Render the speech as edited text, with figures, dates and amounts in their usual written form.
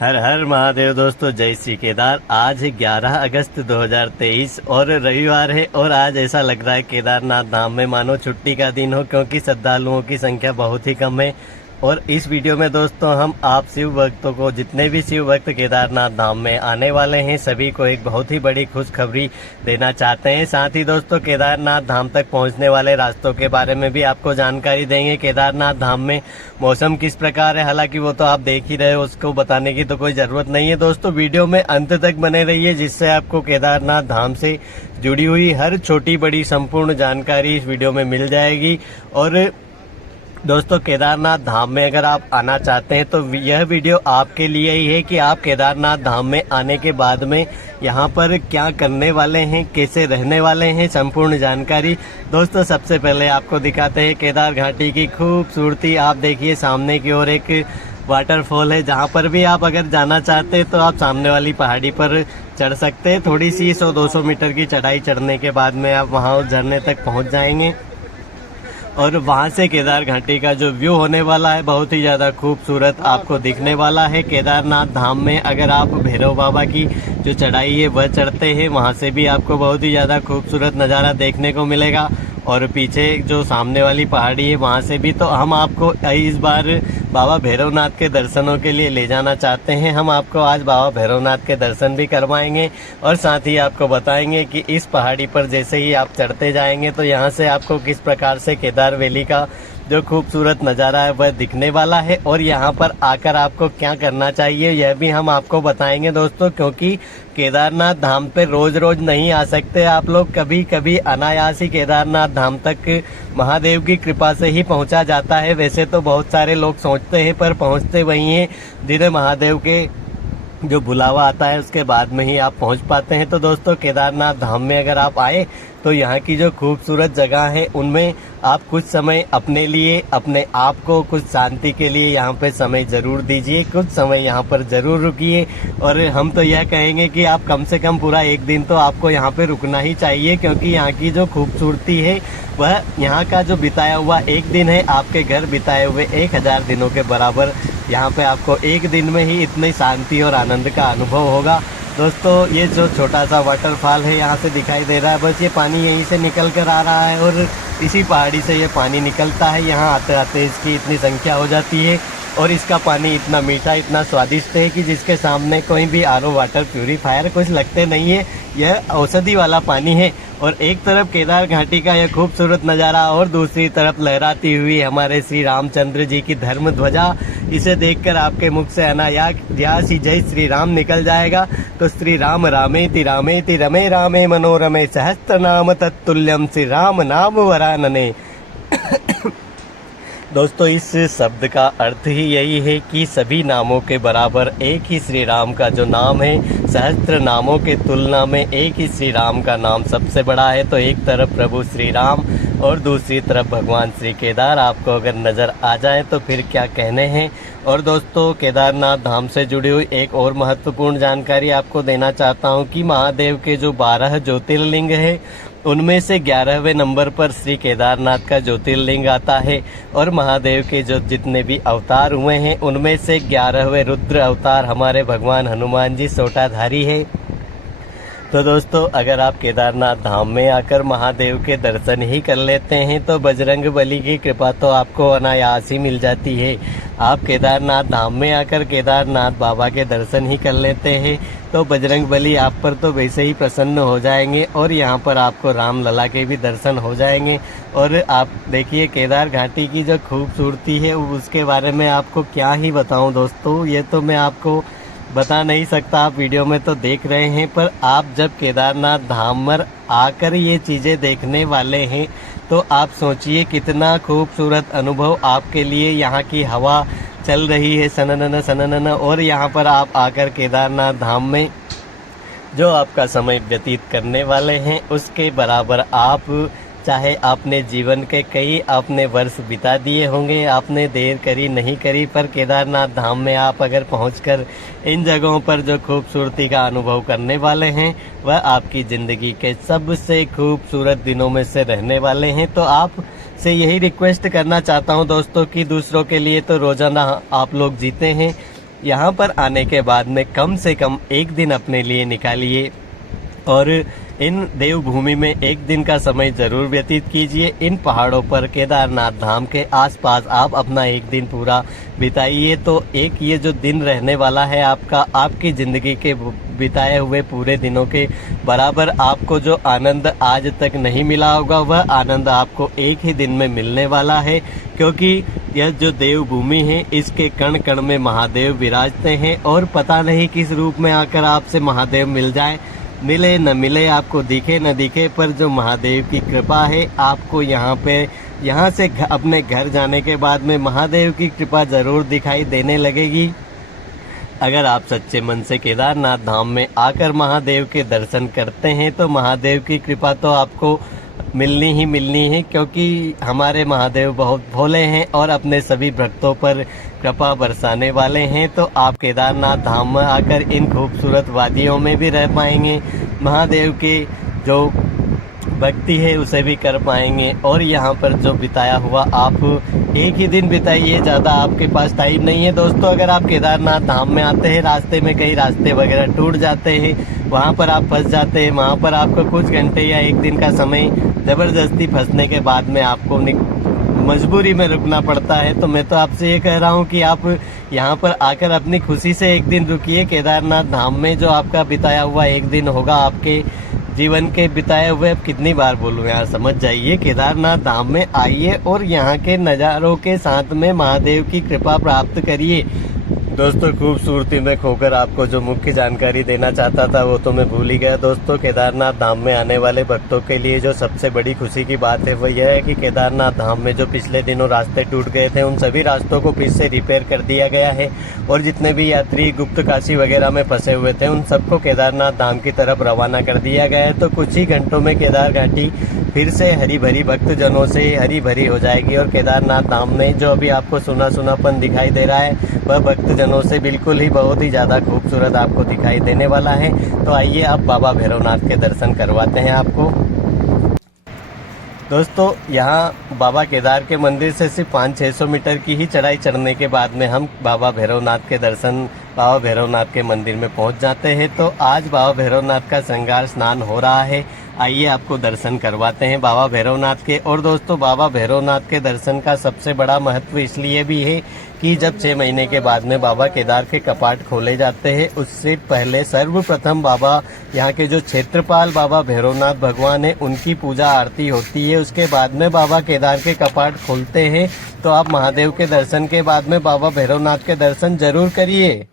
हर हर महादेव दोस्तों, जय श्री केदार। आज है 11 अगस्त 2023 और रविवार है और आज ऐसा लग रहा है केदारनाथ धाम में मानो छुट्टी का दिन हो, क्योंकि श्रद्धालुओं की संख्या बहुत ही कम है। और इस वीडियो में दोस्तों हम आप शिव भक्तों को, जितने भी शिव भक्त केदारनाथ धाम में आने वाले हैं, सभी को एक बहुत ही बड़ी खुशखबरी देना चाहते हैं। साथ ही दोस्तों केदारनाथ धाम तक पहुंचने वाले रास्तों के बारे में भी आपको जानकारी देंगे। केदारनाथ धाम में मौसम किस प्रकार है, हालांकि वो तो आप देख ही रहे हो, उसको बताने की तो कोई जरूरत नहीं है। दोस्तों वीडियो में अंत तक बने रहिए, जिससे आपको केदारनाथ धाम से जुड़ी हुई हर छोटी बड़ी संपूर्ण जानकारी इस वीडियो में मिल जाएगी। और दोस्तों केदारनाथ धाम में अगर आप आना चाहते हैं तो यह वीडियो आपके लिए ही है कि आप केदारनाथ धाम में आने के बाद में यहाँ पर क्या करने वाले हैं, कैसे रहने वाले हैं, संपूर्ण जानकारी। दोस्तों सबसे पहले आपको दिखाते हैं केदार घाटी की खूबसूरती। आप देखिए सामने की ओर एक वाटरफॉल है, जहाँ पर भी आप अगर जाना चाहते हैं तो आप सामने वाली पहाड़ी पर चढ़ सकते हैं। थोड़ी सी 100-200 मीटर की चढ़ाई चढ़ने के बाद में आप वहाँ उस झरने तक पहुँच जाएंगे और वहां से केदार घाटी का जो व्यू होने वाला है बहुत ही ज्यादा खूबसूरत आपको दिखने वाला है। केदारनाथ धाम में अगर आप भैरव बाबा की जो चढ़ाई है वह चढ़ते हैं, वहां से भी आपको बहुत ही ज्यादा खूबसूरत नज़ारा देखने को मिलेगा। और पीछे जो सामने वाली पहाड़ी है वहां से भी। तो हम आपको इस बार बाबा भैरवनाथ के दर्शनों के लिए ले जाना चाहते हैं। हम आपको आज बाबा भैरवनाथ के दर्शन भी करवाएंगे और साथ ही आपको बताएंगे कि इस पहाड़ी पर जैसे ही आप चढ़ते जाएंगे तो यहाँ से आपको किस प्रकार से केदार वैली का जो खूबसूरत नज़ारा है वह दिखने वाला है। और यहाँ पर आकर आपको क्या करना चाहिए यह भी हम आपको बताएंगे दोस्तों, क्योंकि केदारनाथ धाम पे रोज रोज नहीं आ सकते आप लोग। कभी कभी अनायास ही केदारनाथ धाम तक महादेव की कृपा से ही पहुंचा जाता है। वैसे तो बहुत सारे लोग सोचते हैं पर पहुंचते वही हैं जिन्हें महादेव के जो बुलावा आता है उसके बाद में ही आप पहुंच पाते हैं। तो दोस्तों केदारनाथ धाम में अगर आप आए तो यहाँ की जो खूबसूरत जगह है उनमें आप कुछ समय अपने लिए, अपने आप को कुछ शांति के लिए यहाँ पे समय जरूर दीजिए, कुछ समय यहाँ पर जरूर रुकिए। और हम तो यह कहेंगे कि आप कम से कम पूरा एक दिन तो आपको यहाँ पे रुकना ही चाहिए, क्योंकि यहाँ की जो खूबसूरती है वह यहाँ का जो बिताया हुआ एक दिन है आपके घर बिताए हुए 1000 दिनों के बराबर। यहाँ पे आपको एक दिन में ही इतनी शांति और आनंद का अनुभव होगा। दोस्तों ये जो छोटा सा वाटरफॉल है यहाँ से दिखाई दे रहा है, बस ये पानी यहीं से निकल कर आ रहा है और इसी पहाड़ी से ये पानी निकलता है। यहाँ आते आते इसकी इतनी संख्या हो जाती है और इसका पानी इतना मीठा, इतना स्वादिष्ट है कि जिसके सामने कोई भी आरओ वाटर प्यूरीफायर कुछ लगते नहीं है। यह औषधि वाला पानी है। और एक तरफ केदार घाटी का यह खूबसूरत नज़ारा और दूसरी तरफ लहराती हुई हमारे श्री रामचंद्र जी की धर्म ध्वजा। इसे देखकर आपके मुख से अनायास ही जय श्री राम निकल जाएगा। तो श्री राम रामेति रामेति रमे रामे मनोरमे सहस्त्र नाम तत्तुल्यम श्री राम नाम वरानने। दोस्तों इस शब्द का अर्थ ही यही है कि सभी नामों के बराबर एक ही श्री राम का जो नाम है, सहस्त्र नामों के तुलना में एक ही श्री राम का नाम सबसे बड़ा है। तो एक तरफ प्रभु श्री राम और दूसरी तरफ भगवान श्री केदार आपको अगर नज़र आ जाए तो फिर क्या कहने हैं। और दोस्तों केदारनाथ धाम से जुड़ी हुई एक और महत्वपूर्ण जानकारी आपको देना चाहता हूं कि महादेव के जो 12 ज्योतिर्लिंग है उनमें से 11वें नंबर पर श्री केदारनाथ का ज्योतिर्लिंग आता है। और महादेव के जो जितने भी अवतार हुए हैं उनमें से 11वें रुद्र अवतार हमारे भगवान हनुमान जी सोटाधारी है। तो दोस्तों अगर आप केदारनाथ धाम में आकर महादेव के दर्शन ही कर लेते हैं तो बजरंग बली की कृपा तो आपको अनायास ही मिल जाती है। आप केदारनाथ धाम में आकर केदारनाथ बाबा के दर्शन ही कर लेते हैं तो बजरंग बली आप पर तो वैसे ही प्रसन्न हो जाएंगे और यहाँ पर आपको राम लला के भी दर्शन हो जाएंगे। और आप देखिए केदार घाटी की जो खूबसूरती है उसके बारे में आपको क्या ही बताऊँ दोस्तों, ये तो मैं आपको बता नहीं सकता। आप वीडियो में तो देख रहे हैं, पर आप जब केदारनाथ धाम पर आकर ये चीज़ें देखने वाले हैं तो आप सोचिए कितना खूबसूरत अनुभव आपके लिए। यहाँ की हवा चल रही है सननन सननन, और यहाँ पर आप आकर केदारनाथ धाम में जो आपका समय व्यतीत करने वाले हैं उसके बराबर आप, चाहे आपने जीवन के कई आपने वर्ष बिता दिए होंगे, आपने देर करी नहीं करी, पर केदारनाथ धाम में आप अगर पहुंचकर इन जगहों पर जो खूबसूरती का अनुभव करने वाले हैं वह आपकी ज़िंदगी के सबसे खूबसूरत दिनों में से रहने वाले हैं। तो आप से यही रिक्वेस्ट करना चाहता हूं दोस्तों कि दूसरों के लिए तो रोज़ाना आप लोग जीते हैं, यहाँ पर आने के बाद में कम से कम एक दिन अपने लिए निकालिए और इन देवभूमि में एक दिन का समय जरूर व्यतीत कीजिए। इन पहाड़ों पर केदारनाथ धाम के आसपास आप अपना एक दिन पूरा बिताइए। तो एक ये जो दिन रहने वाला है आपका, आपकी ज़िंदगी के बिताए हुए पूरे दिनों के बराबर आपको जो आनंद आज तक नहीं मिला होगा, वह आनंद आपको एक ही दिन में मिलने वाला है। क्योंकि यह जो देवभूमि है, इसके कण कण में महादेव विराजते हैं और पता नहीं किस रूप में आकर आपसे महादेव मिल जाए, मिले न मिले, आपको दिखे न दिखे, पर जो महादेव की कृपा है आपको यहाँ से अपने घर जाने के बाद में महादेव की कृपा जरूर दिखाई देने लगेगी। अगर आप सच्चे मन से केदारनाथ धाम में आकर महादेव के दर्शन करते हैं तो महादेव की कृपा तो आपको मिलनी ही मिलनी है। क्योंकि हमारे महादेव बहुत भोले हैं और अपने सभी भक्तों पर कृपा बरसाने वाले हैं। तो आप केदारनाथ धाम में आकर इन खूबसूरत वादियों में भी रह पाएंगे, महादेव के जो भक्ति है उसे भी कर पाएंगे। और यहाँ पर जो बिताया हुआ आप एक ही दिन बिताइए, ज़्यादा आपके पास टाइम नहीं है दोस्तों। अगर आप केदारनाथ धाम में आते हैं, रास्ते में कई रास्ते वगैरह टूट जाते हैं, वहाँ पर आप फंस जाते हैं, वहाँ पर आपको कुछ घंटे या एक दिन का समय ज़बरदस्ती फंसने के बाद में आपको मजबूरी में रुकना पड़ता है। तो मैं तो आपसे ये कह रहा हूँ कि आप यहाँ पर आकर अपनी खुशी से एक दिन रुकिए। केदारनाथ धाम में जो आपका बिताया हुआ एक दिन होगा, आपके जीवन के बिताए हुए, अब कितनी बार बोलूँ यार, समझ जाइए। केदारनाथ धाम में आइए और यहाँ के नज़ारों के साथ में महादेव की कृपा प्राप्त करिए। दोस्तों, खूबसूरती में खोकर आपको जो मुख्य जानकारी देना चाहता था वो तो मैं भूल ही गया। दोस्तों, केदारनाथ धाम में आने वाले भक्तों के लिए जो सबसे बड़ी खुशी की बात है वो यह है कि केदारनाथ धाम में जो पिछले दिनों रास्ते टूट गए थे, उन सभी रास्तों को फिर से रिपेयर कर दिया गया है। और जितने भी यात्री गुप्त काशी वगैरह में फंसे हुए थे, उन सबको केदारनाथ धाम की तरफ रवाना कर दिया गया है। तो कुछ ही घंटों में केदार घाटी फिर से हरी भरी भक्तजनों से हरी भरी हो जाएगी। और केदारनाथ धाम में जो अभी आपको सुनापन दिखाई दे रहा है, वह भक्तजनों से बिल्कुल ही बहुत ही ज़्यादा खूबसूरत आपको दिखाई देने वाला है। तो आइए आप बाबा भैरवनाथ के दर्शन करवाते हैं आपको। दोस्तों, यहाँ बाबा केदार के मंदिर से सिर्फ 500-600 मीटर की ही चढ़ाई चढ़ने के बाद में हम बाबा भैरवनाथ के दर्शन, बाबा भैरवनाथ के मंदिर में पहुँच जाते हैं। तो आज बाबा भैरवनाथ का श्रृंगार स्नान हो रहा है, आइए आपको दर्शन करवाते हैं बाबा भैरवनाथ के। और दोस्तों, बाबा भैरवनाथ के दर्शन का सबसे बड़ा महत्व इसलिए भी है कि जब 6 महीने के बाद में बाबा केदार के कपाट खोले जाते हैं, उससे पहले सर्वप्रथम बाबा यहाँ के जो क्षेत्रपाल बाबा भैरवनाथ भगवान है, उनकी पूजा आरती होती है। उसके बाद में बाबा केदार के कपाट खोलते हैं। तो आप महादेव के दर्शन के बाद में बाबा भैरवनाथ के दर्शन जरूर करिए।